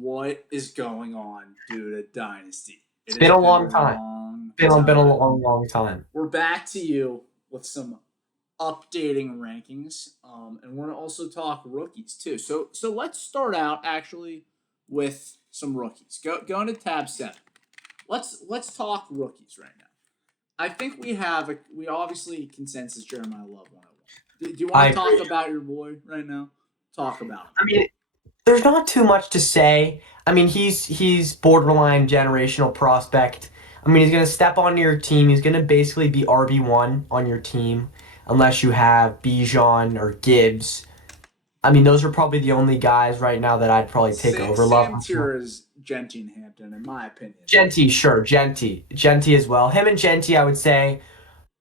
What is going on, dude, at Dynasty? It's It been has a been a long time. long Been a time. long time. We're back to you with some updating rankings, and we're gonna also talk rookies too. So let's start out actually with some rookies. Go into tab 7. Let's talk rookies right now. I think we obviously consensus Jeremiah Love 101. Do you want I to talk agree. about your boy right now? Talk about him. I mean, there's not too much to say. I mean, he's borderline generational prospect. I mean, he's gonna step onto your team. He's gonna basically be RB1 on your team, unless you have Bijan or Gibbs. I mean, those are probably the only guys right now that I'd probably take over Love. Sam tier is Genty and Hampton, in my opinion. Genty, sure, Genty as well. Him and Genty, I would say,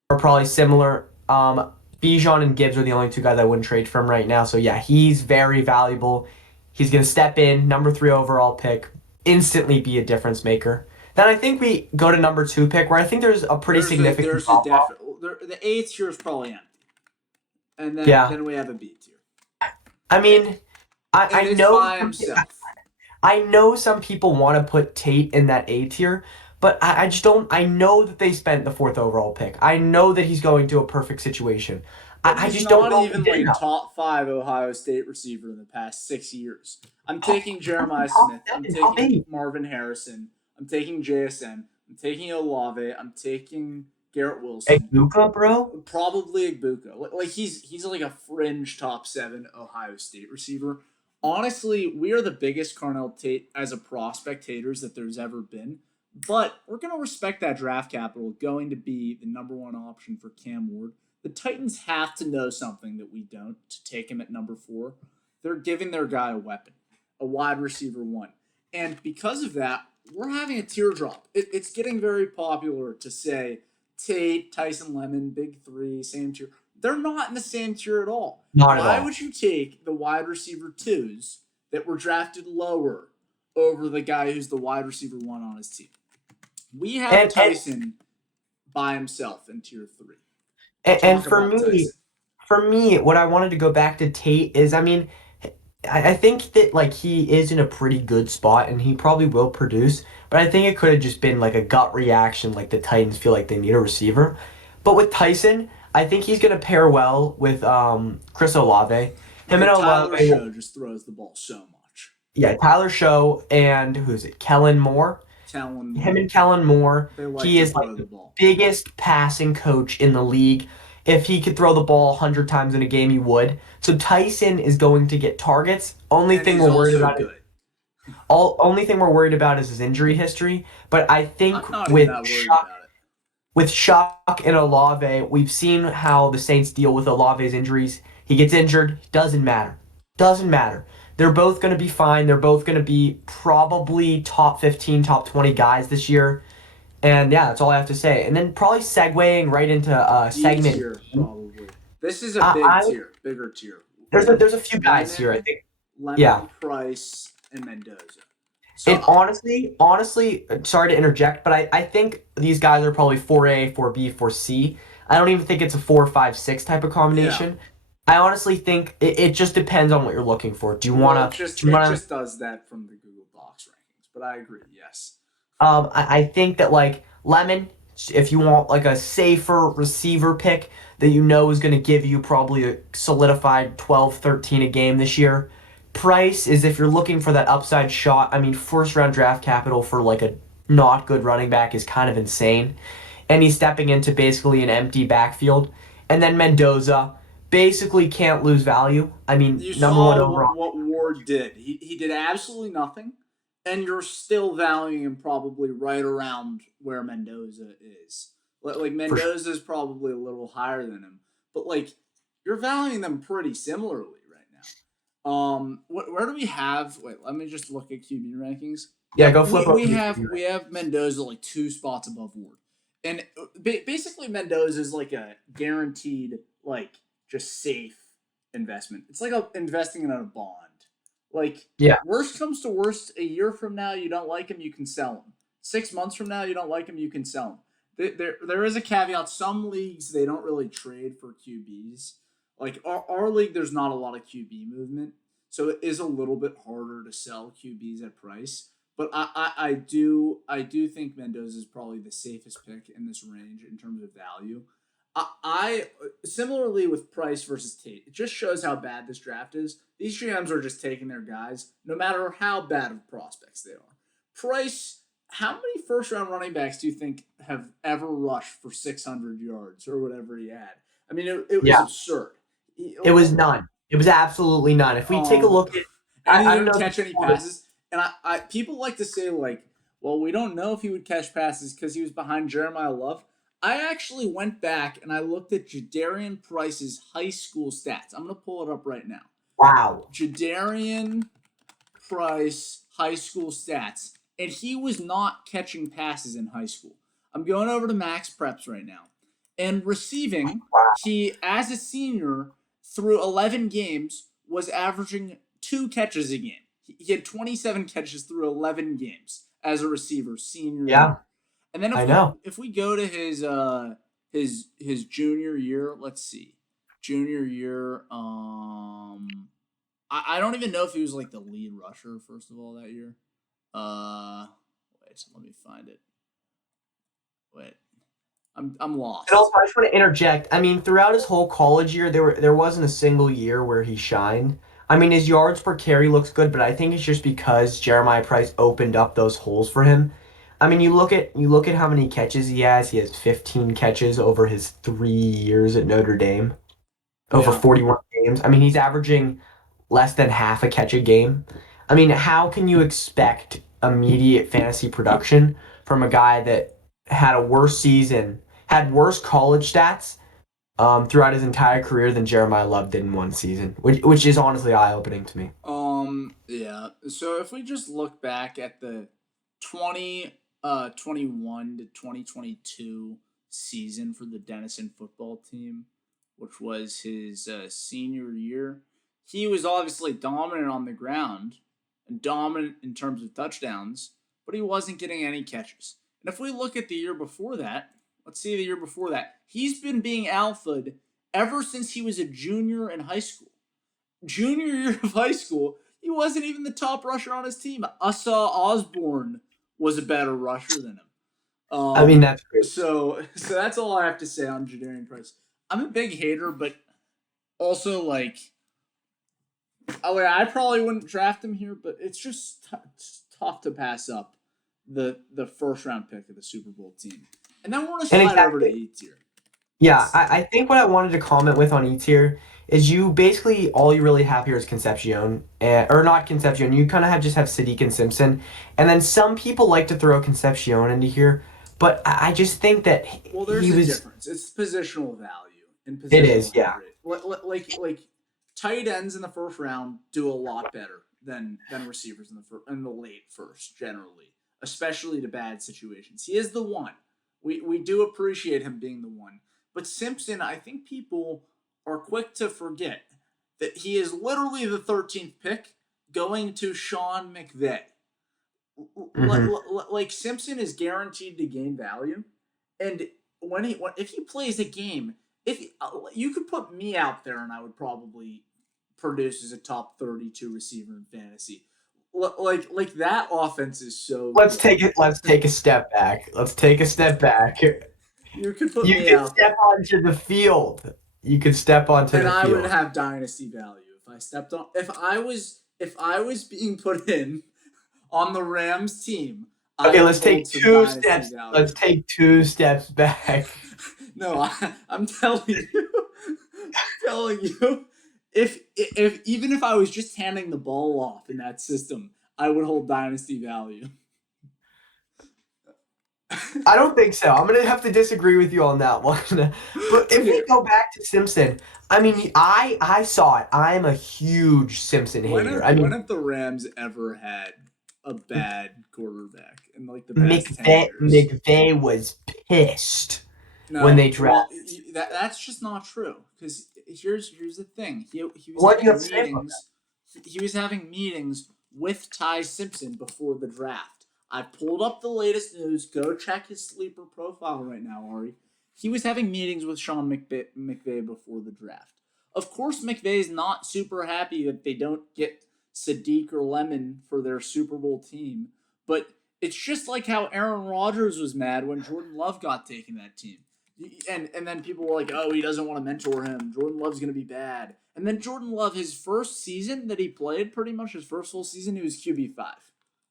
are probably similar. Bijan and Gibbs are the only two guys I wouldn't trade from right now. So yeah, he's very valuable. He's gonna step in, number 3 overall pick, instantly be a difference maker. Then I think we go to number 2 pick, where I think there's a pretty significant There's a drop off. definite the A tier is probably empty, and Yeah, then we have a B tier, I mean, and I it's know by himself. I know some people want to put Tate in that A tier, but I just don't. I know that they spent the 4th overall pick. I know that he's going to a perfect situation. But I he's just don't not know if he even did like enough. top 5 Ohio State receiver in the past 6 years. I'm Top, taking Jeremiah top Smith. I'm 7, top taking 8. Marvin Harrison. I'm taking JSN. I'm taking Olave. I'm taking Garrett Wilson. Luca, bro. Probably Igbuka. Like he's like a fringe top 7 Ohio State receiver. Honestly, we are the biggest Carnell Tate as a prospect haters that there's ever been. But we're gonna respect that draft capital going to be the number one option for Cam Ward. The Titans have to know something that we don't to take him at number 4. They're giving their guy a weapon, a wide receiver 1. And because of that, we're having a teardrop. It's getting very popular to say Tate, Tyson Lemon, Big Three, same tier. They're not in the same tier at all. Not at Why all. would you take the wide receiver 2s that were drafted lower over the guy who's the wide receiver 1 on his team? We have And Tyson by himself in tier 3. and Talk about Tyson. for me, what I wanted to go back to Tate is, I mean, I think that like he is in a pretty good spot and he probably will produce, but I think it could have just been like a gut reaction, like the Titans feel like they need a receiver. But with Tyson, I think he's gonna pair well with Chris Olave. Him Okay, and Tyler Olave, Show just throws the ball so much. yeah, Tyler Show and who's it? Kellen Moore. Talon Him Moore. and Kellen Moore. They like He to is like throw the the ball. biggest passing coach in the league. If he could throw the ball 100 times in a game, he would. So Tyson is going to get targets. Only And thing he's we're worried also about is good. only thing we're worried about is his injury history. But I think I'm not even that worried about it. With Shock and Olave, we've seen how the Saints deal with Olave's injuries. He gets injured, doesn't matter. Doesn't matter. They're both going to be fine. They're both going to be probably top 15, top 20 guys this year. And yeah, that's all I have to say. And then probably segueing right into D segment. tier, probably. This is a big I tier, bigger tier. We there's have a few guys here. I Lemon, think. Yeah. Lemon, Price, and Mendoza. And So honestly, sorry to interject, but I think these guys are probably 4A, 4B, 4C. I don't even think it's a 4, 5, 6 type of yeah, combination. I honestly think it just depends on what you're looking for. well, Do you it wanna just does that from the Google Docs rankings. But I agree. Yes. I think that like Lemon, if you want like a safer receiver pick that you know is gonna give you probably a solidified 12, 13 a game this year. Price is if you're looking for that upside shot. I mean, first round draft capital for like a not good running back is kind of insane. And he's stepping into basically an empty backfield. And then Mendoza basically can't lose value. I mean, You number one saw overall. what Ward did. He did absolutely nothing, and you're still valuing him probably right around where Mendoza is. Like For sure. Mendoza is probably a little higher than him, but like you're valuing them pretty similarly right now. Where do we have? Wait, let me just look at QB rankings. Yeah, Yep, go flip over to QB we rank. have Mendoza like 2 spots above Ward, and basically Mendoza is like a guaranteed like just safe investment. It's like investing in a bond. Like Yeah, worst comes to worst, a year from now you don't like him, you can sell him. 6 months from now you don't like him, you can sell him. There is a caveat. Some leagues they don't really trade for QBs. Like our league, there's not a lot of QB movement. so it is a little bit harder to sell QBs at price. But I do think Mendoza is probably the safest pick in this range in terms of value. I similarly with Price versus Tate, it just shows how bad this draft is. These GMs are just taking their guys, no matter how bad of prospects they are. Price, how many first round running backs do you think have ever rushed for 600 yards or whatever he had? I mean, it was Yeah, absurd. it was none. It was absolutely none. If we take a Um, look at, and he I don't didn't know if you catch any saw this. passes. And I people like to say like, well, we don't know if he would catch passes because he was behind Jeremiah Love. I actually went back and I looked at Jadarian Price's high school stats. I'm gonna pull it up right now. Wow. Jadarian Price high school stats, and he was not catching passes in high school. I'm going over to Max Preps right now. And receiving, he, as a senior, through 11 games, was averaging 2 catches a game. He had 27 catches through 11 games as a receiver senior Yeah, year. And then I know. if we go to his junior year, let's see. Junior year, I don't even know if he was like the lead rusher first of all that year. Wait, let me find it. Wait, I'm And lost. also, I just want to interject. I mean, throughout his whole college year, there wasn't a single year where he shined. I mean, his yards per carry looks good, but I think it's just because Jeremiah Price opened up those holes for him. I mean, you look at how many catches he has. He has 15 catches over his 3 years at Notre Dame, over Yeah. 41 games. I mean, he's averaging less than half a catch a game. I mean, how can you expect immediate fantasy production from a guy that had a worse season, had worse college stats throughout his entire career than Jeremiah Love did in one season, which is honestly eye opening to me. Yeah. So if we just look back at the 2021 to 2022 season for the Denison football team, which was his senior year, he was obviously dominant on the ground and dominant in terms of touchdowns, but he wasn't getting any catches. And if we look at the year before that, let's see the year before that, he's been being alphaed ever since he was a junior in high school. Junior year of high school, he wasn't even the top rusher on his team. Asa Osborne was a better rusher than him. I mean, that's great. So that's all I have to say on Jadarian Price. I'm a big hater, but also like, I probably wouldn't draft him here, but it's just it's tough to pass up the first round pick of the Super Bowl team. And then we're gonna And slide over to exactly. E tier. Yeah, Let's I think what I wanted to comment with on E tier is you basically all you really have here is Concepcion, or not Concepcion. You kind of just have Sadiq and Simpson, and then some people like to throw Concepcion into here, but I just think that Well, he there's a was. difference. It's positional value and It is, positional head yeah. rate. Like tight ends in the first round do a lot better than receivers in the late first generally, especially to bad situations. He is the one. We do appreciate him being the one, but Simpson, I think people are quick to forget that he is literally the 13th pick going to Sean McVay. Hmm. Like Simpson is guaranteed to gain value, and if he plays a game, if you could put me out there and I would probably produce as a top 32 receiver in fantasy. Like that offense is so Let's good. take it. Let's take a step back. Let's take a step back. You could put You me could out step there, onto the field. You could step onto and the I would field. have dynasty value if I stepped on. If I was being put in on the Rams team, I Okay, would let's take hold some two dynasty steps. Let's value. take 2 steps back. No, I'm telling you, telling you, if even if I was just handing the ball off in that system, I would hold dynasty value. I don't think so. I'm gonna have to disagree with you on that one. But if we Okay, go back to Simpson, I mean, I saw it. I am a huge Simpson when hater. have I when mean, have the Rams ever had a bad quarterback in like the past 10 years? McVay was pissed when No, they well, drafted. that's just not true. Because here's the thing. He was What do you have having to say about meetings. He was having meetings with Ty Simpson before the draft. I pulled up the latest news. Go check his sleeper profile right now, Ari. He was having meetings with Sean McVay before the draft. Of course, McVay's not super happy that they don't get Sadiq or Lemon for their Super Bowl team, but it's just like how Aaron Rodgers was mad when Jordan Love got taken that team. And then people were like, oh, he doesn't want to mentor him. Jordan Love's going to be bad. And then Jordan Love, his first season that he played, pretty much his first full season, he was QB5.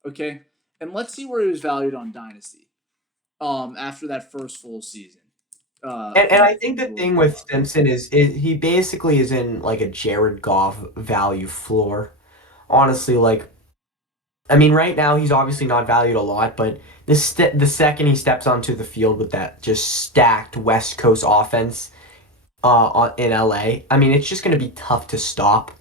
Okay? And let's see where he was valued on Dynasty after that first full season. And I think the thing with Simpson is he basically is in like a Jared Goff value floor. Honestly, like I mean, right now he's obviously not valued a lot, but the second he steps onto the field with that just stacked West Coast offense in LA, I mean, it's just going to be tough to stop.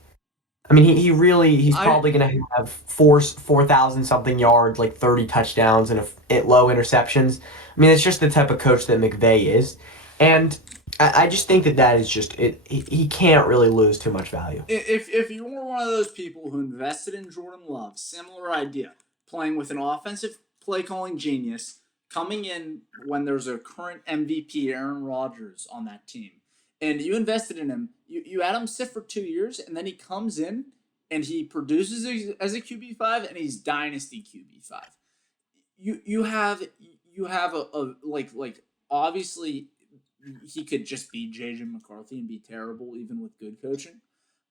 I mean, he's probably going to have 4,000 something yards, like 30 touchdowns and low interceptions. I mean, it's just the type of coach that McVay is, and I just think that is just it. He can't really lose too much value. If you were one of those people who invested in Jordan Love, similar idea, playing with an offensive play calling genius, coming in when there's a current MVP Aaron Rodgers on that team, and you invested in him, you had him sit for 2 years, and then he comes in and he produces as a QB5, and he's dynasty QB5. You have a like obviously he could just be JJ McCarthy and be terrible even with good coaching,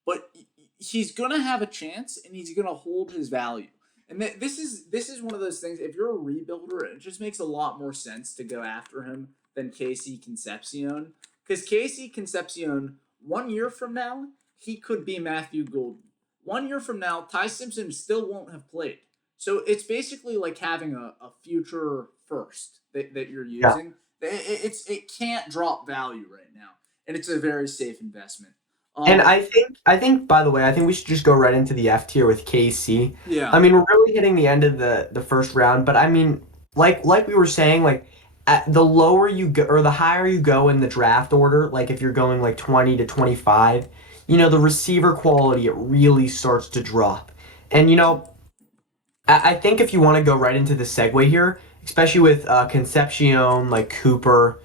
but he's gonna have a chance and he's gonna hold his value. And this is one of those things. If you're a rebuilder, it just makes a lot more sense to go after him than Casey Concepcion, because Casey Concepcion 1 year from now he could be Matthew Golden. 1 year from now, Ty Simpson still won't have played. So it's basically like having a future first that you're Yeah. using. It can't drop value right now, and it's a very safe investment. And I think by the way, I think we should just go right into the F tier with KC. Yeah, I mean, we're really hitting the end of the first round, but I mean, like we were saying, like the lower you go or the higher you go in the draft order, like if you're going like 20 to 25, the receiver quality it really starts to drop. And I think if you want to go right into the segue here, especially with Concepcion, like Cooper,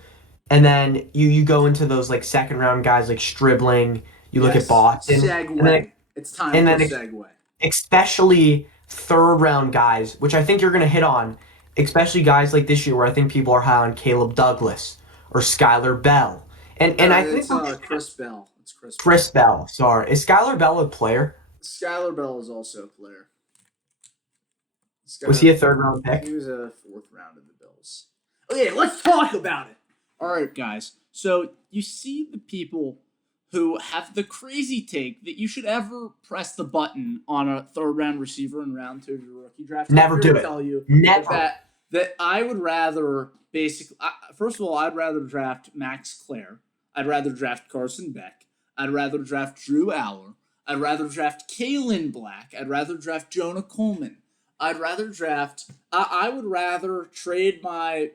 and then you go into those like second round guys like Stribling. You look at Boston, Segue. It's time and for then segue. especially third round guys, which I think you're gonna hit on, especially guys like this year where I think people are high on Caleb Douglas or Skylar Bell, and I think It's Chris Bell. It's Chris. Chris Bell. Sorry, is Skylar Bell a player? Skylar Bell is also a player. Was he a third round pick? He was a fourth round of the Bills. Okay, let's talk about it. All right, guys. So you see the people who have the crazy take that you should ever press the button on a third round receiver in round 2 of your rookie draft. Never do it. Tell you Never. that I would rather basically. First of all, I'd rather draft Max Clare. I'd rather draft Carson Beck. I'd rather draft Drew Aller. I'd rather draft Kalen Black. I'd rather draft Jonah Coleman. I'd rather draft. I would rather trade my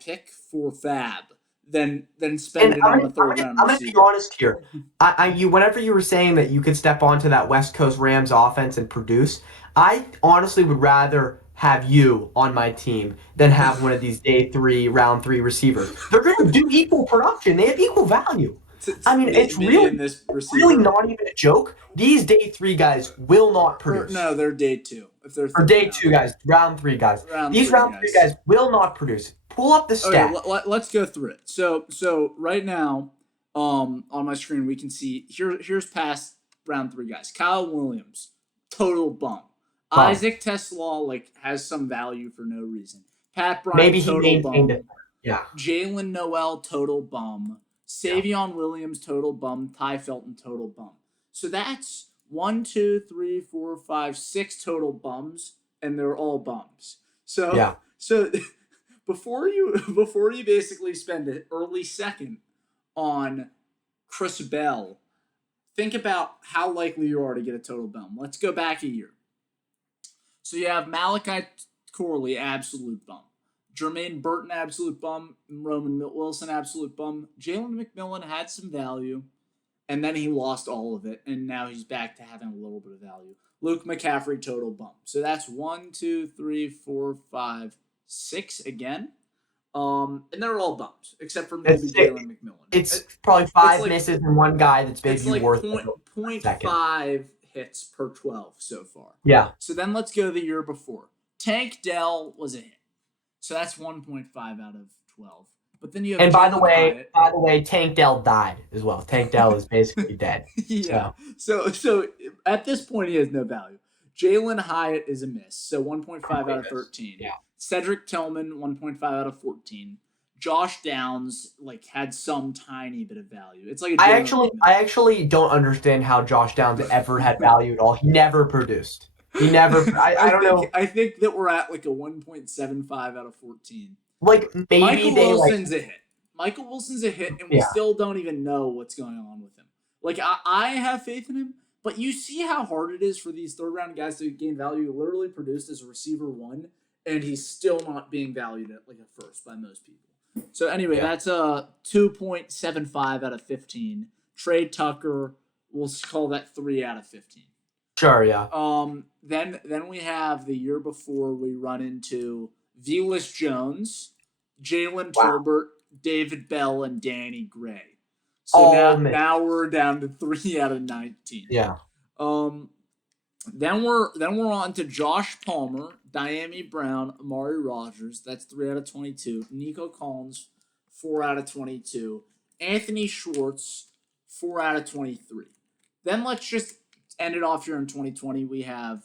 pick for Fab than spend it on a third round. I'm gonna be honest here. Whenever you were saying that you could step onto that West Coast Rams offense and produce, I honestly would rather have you on my team than have one of these day 3, round 3 receivers. They're gonna do equal production. They have equal value. I mean, it's really not even a joke. These day 3 guys will not produce. No, they're day 2. If they're day 2 guys, round 3 guys. These round 3 guys will not produce. Pull up the stat. Okay, let's go through it. So right now, on my screen we can see here's past round 3 guys. Kyle Williams, total bum. Isaac Tesla has some value for no reason. Pat Bryant, maybe total bum. It. Yeah. Jalen Noel, total bum. Savion Williams, total bum. Ty Felton, total bum. So that's 1, 2, 3, 4, 5, 6 total bums, and they're all bums. So yeah. So before you basically spend an early second on Chris Bell, think about how likely you are to get a total bum. Let's go back a year. So you have Malachi Corley, absolute bum. Jermaine Burton, absolute bum. Roman Wilson, absolute bum. Jalen McMillan had some value, and then he lost all of it, and now he's back to having a little bit of value. Luke McCaffrey, total bum. So that's 1, 2, 3, 4, 5, 6 again. And they're all bums except for It's maybe Jalen McMillan. it's probably It's five like misses and one guy that's it's maybe like worth point second. 0.5 hits per 12 so far. Yeah. So then let's go the year before. Tank Dell was a hit. So that's 1.5 out of 12. But then you have And Jalen Hyatt. by the way, Tank Dell died as well. Tank Dell is basically dead. Yeah. So So at this point he has no value. Jalen Hyatt is a miss. So 1.5 out of miss. 13. Yeah. Cedric Tillman 1.5 out of 14. Josh Downs like had some tiny bit of value. It's like a I actually don't understand how Josh Downs ever had value at all. He never produced. He never. I don't know. I think that we're at like a 1.75 out of 14. Like maybe Michael they Wilson's a hit. Michael Wilson's a hit, and we still don't even know what's going on with him. Like I have faith in him, but you see how hard it is for these third round guys to gain value. He literally produced as a receiver 1, and he's still not being valued at like a first by most people. So anyway, that's a 2.75 out of 15. Trey Tucker, we'll call that 3 out of 15. Sure, yeah. Then we have the year before we run into Velus Jones, Jalen Tolbert, David Bell, and Danny Gray. So now we're down to 3 out of 19. Yeah. Then we're on to Josh Palmer, Diami Brown, Amari Rogers. That's 3 out of 22. Nico Collins, 4 out of 22. Anthony Schwartz, 4 out of 23. Then let's just end it off here in 2020. We have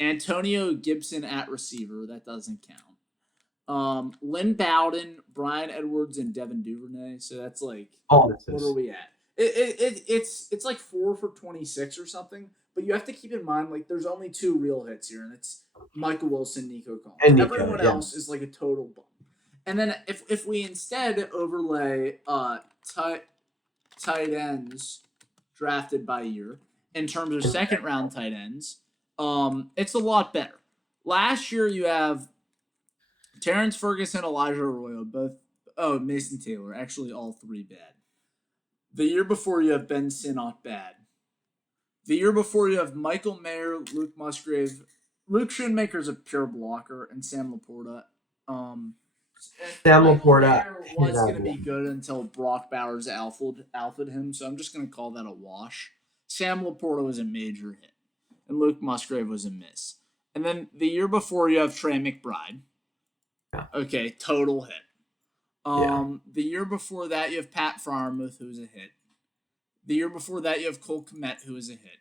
Antonio Gibson at receiver. That doesn't count. Lynn Bowden, Brian Edwards, and Devin Duvernay. So that's like, what are we at? It's like 4 for 26 or something. But you have to keep in mind, like, there's only 2 real hits here, and it's Michael Wilson, Nico Collins. And everyone else is like a total bum. And then if we instead overlay tight ends drafted by year in terms of second round tight ends, it's a lot better. Last year you have Terrence Ferguson, Elijah Arroyo, Mason Taylor, actually all 3 bad. The year before you have Ben Sinnott, bad. The year before you have Michael Mayer, Luke Musgrave, Luke Schoonmaker's a pure blocker, and Sam Laporta. Sam Laporta was going to be good until Brock Bowers alphaed him, so I'm just going to call that a wash. Sam Laporta was a major hit, and Luke Musgrave was a miss. And then the year before you have Trey McBride. Okay, total hit. The year before that you have Pat Freiermuth, who's a hit. The year before that you have Cole Kmet, who is a hit.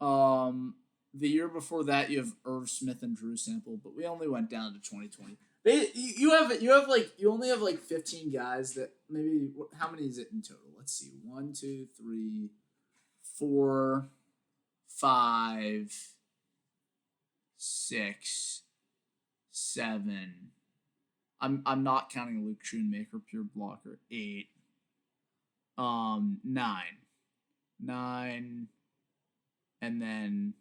The year before that you have Irv Smith and Drew Sample, but we only went down to 2020. You only have like 15 guys that maybe. How many is it in total? Let's see. 1, 2, 3, 4, 5, 6, 7. I'm not counting Luke Schoonmaker, pure blocker. 8. 9, and then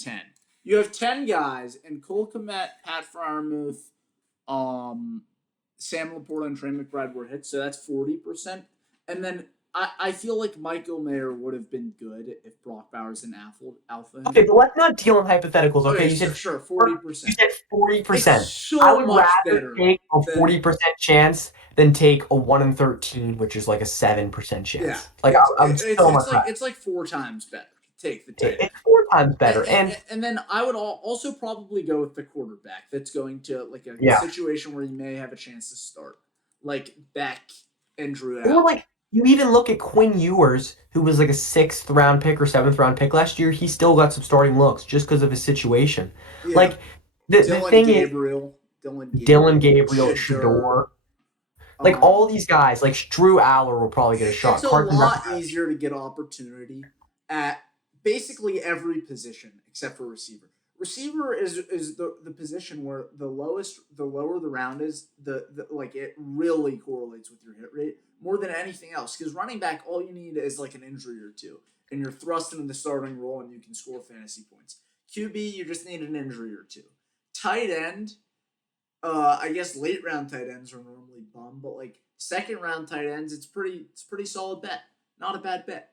10. You have 10 guys, and Cole Kmet, Pat Freiermuth, Sam Laporta, and Trey McBride were hits, so that's 40%. And then I feel like Michael Mayer would have been good if Brock Bowers and alpha. Okay, but let's not deal in hypotheticals. Okay, you said 40%. You said 40%. So I would much rather better take a 40% chance than take a 1 in 13, which is like a 7% chance. Yeah, like it's like 4 times better. Take the tight end. It's 4 times better, and then I would also probably go with the quarterback. That's going to like a situation where you may have a chance to start, like Beck and Drew. Or like you even look at Quinn Ewers, who was like a 6th round pick or 7th round pick last year. He still got some starting looks just because of his situation. Yeah. Like the thing Gabriel, is, Dylan Gabriel, Shador. Like all these guys, like Drew Aller will probably get a shot. It's a lot easier to get opportunity at basically every position except for receiver. Receiver is the position where the lower the round is, the like it really correlates with your hit rate more than anything else. Because running back, all you need is like an injury or two, and you're thrust into the starting role and you can score fantasy points. QB, you just need an injury or two. Tight end, I guess late round tight ends are normally bum, but like second round tight ends, it's pretty solid bet. Not a bad bet.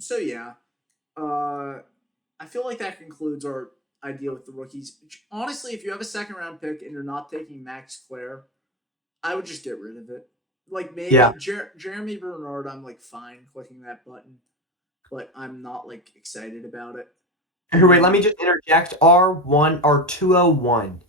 So yeah, I feel like that concludes our. idea with the rookies. Honestly, if you have a second round pick and you're not taking Max Clare, I would just get rid of it. Like Yeah. maybe Jeremy Bernard, I'm like fine clicking that button, but I'm not like excited about it. Here, wait, let me just interject. Our 201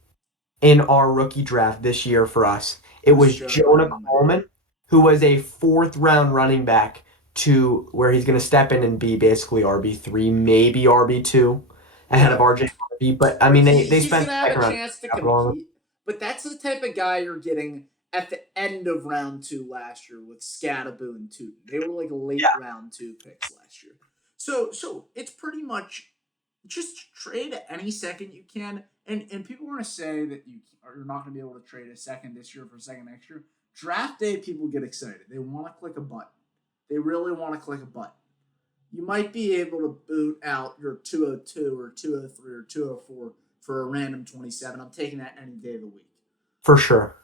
in our rookie draft this year for us. It was Jonah Coleman, who was a fourth round running back to where he's going to step in and be basically RB3, maybe RB2 ahead of RJ Harvey. But I mean, they he's spent gonna have a round chance to compete. But that's the type of guy you're getting at the end of round 2 last year with Scadaboo and Tootin. They were like late round 2 picks last year. So it's pretty much just trade at any second you can. And people want to say that you're not going to be able to trade a second this year for a second next year. Draft day, people get excited. They want to click a button. They really want to click a button. You might be able to boot out your 202 or 203 or 204 for a random 27. I'm taking that any day of the week. For sure.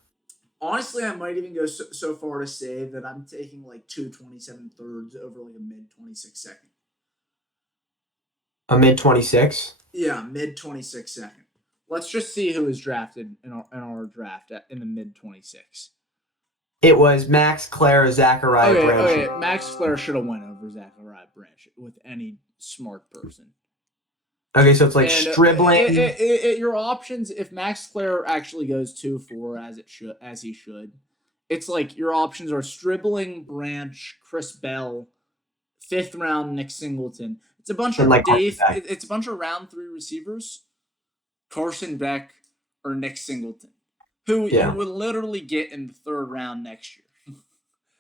Honestly, I might even go so far to say that I'm taking like 227 thirds over like a mid 26 second. A mid 26? Yeah, mid 26 second. Let's just see who was drafted in our draft in the mid 26. It was Max Clare, Zachariah Branch. Okay, Max Clare should have went over Zachariah Branch with any smart person. Okay, so it's like Stribling. Your options, if Max Clare actually goes 2-4 as he should, it's like your options are Stribling, Branch, Chris Bell, 5th round Nick Singleton. It's a bunch of it's a bunch of round 3 receivers, Carson Beck or Nick Singleton, who you would literally get in the 3rd round next year.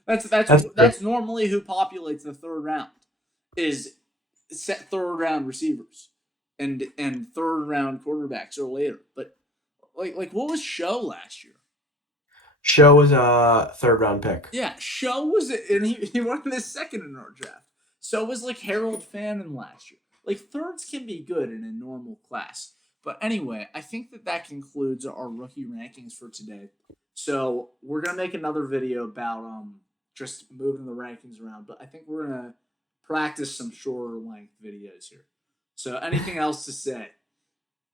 that's normally who populates the 3rd round, is set 3rd round receivers and 3rd round quarterbacks or later. But like what was Show last year? Show was a 3rd round pick. Yeah, Show was, and he won the 2nd in our draft. So was like Harold Fannin last year. Like 3rds can be good in a normal class. But anyway, I think that concludes our rookie rankings for today. So we're gonna make another video about just moving the rankings around. But I think we're gonna practice some shorter length videos here. So anything else to say?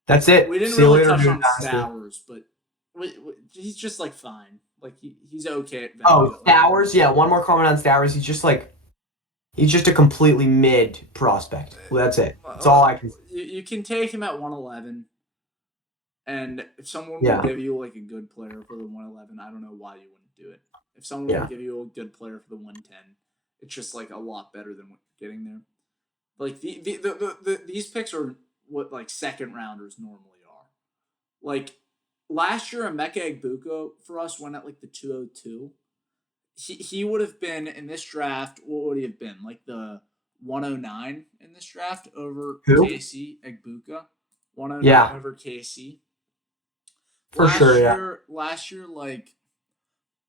That's it. We didn't really touch on Stowers, but he's just like fine. Like he's okay at value. Oh, Stowers, yeah. One more comment on Stowers. He's just a completely mid prospect. Well, that's it. That's all I can say. You can take him at 111, and if someone would give you like a good player for the 111, I don't know why you wouldn't do it. If someone would give you a good player for the 110, it's just like a lot better than what you're getting there. Like these picks are what like 2nd rounders normally are. Like last year, Emeka Egbuka for us went at like the 202. He would have been in this draft. What would he have been? Like the 109 in this draft over KC Egbuka. 109 over KC. Last year, like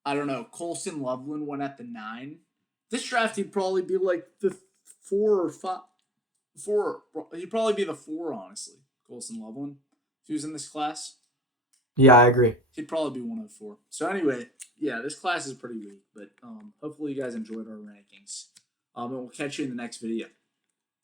I don't know, Colson Loveland went at the 9. This draft, he'd probably be like the 4 or 5. 4. He'd probably be the 4, honestly. Colson Loveland, if he was in this class. Yeah, I agree. He'd probably be 104. So anyway, yeah, this class is pretty weak, but hopefully you guys enjoyed our rankings. And we'll catch you in the next video.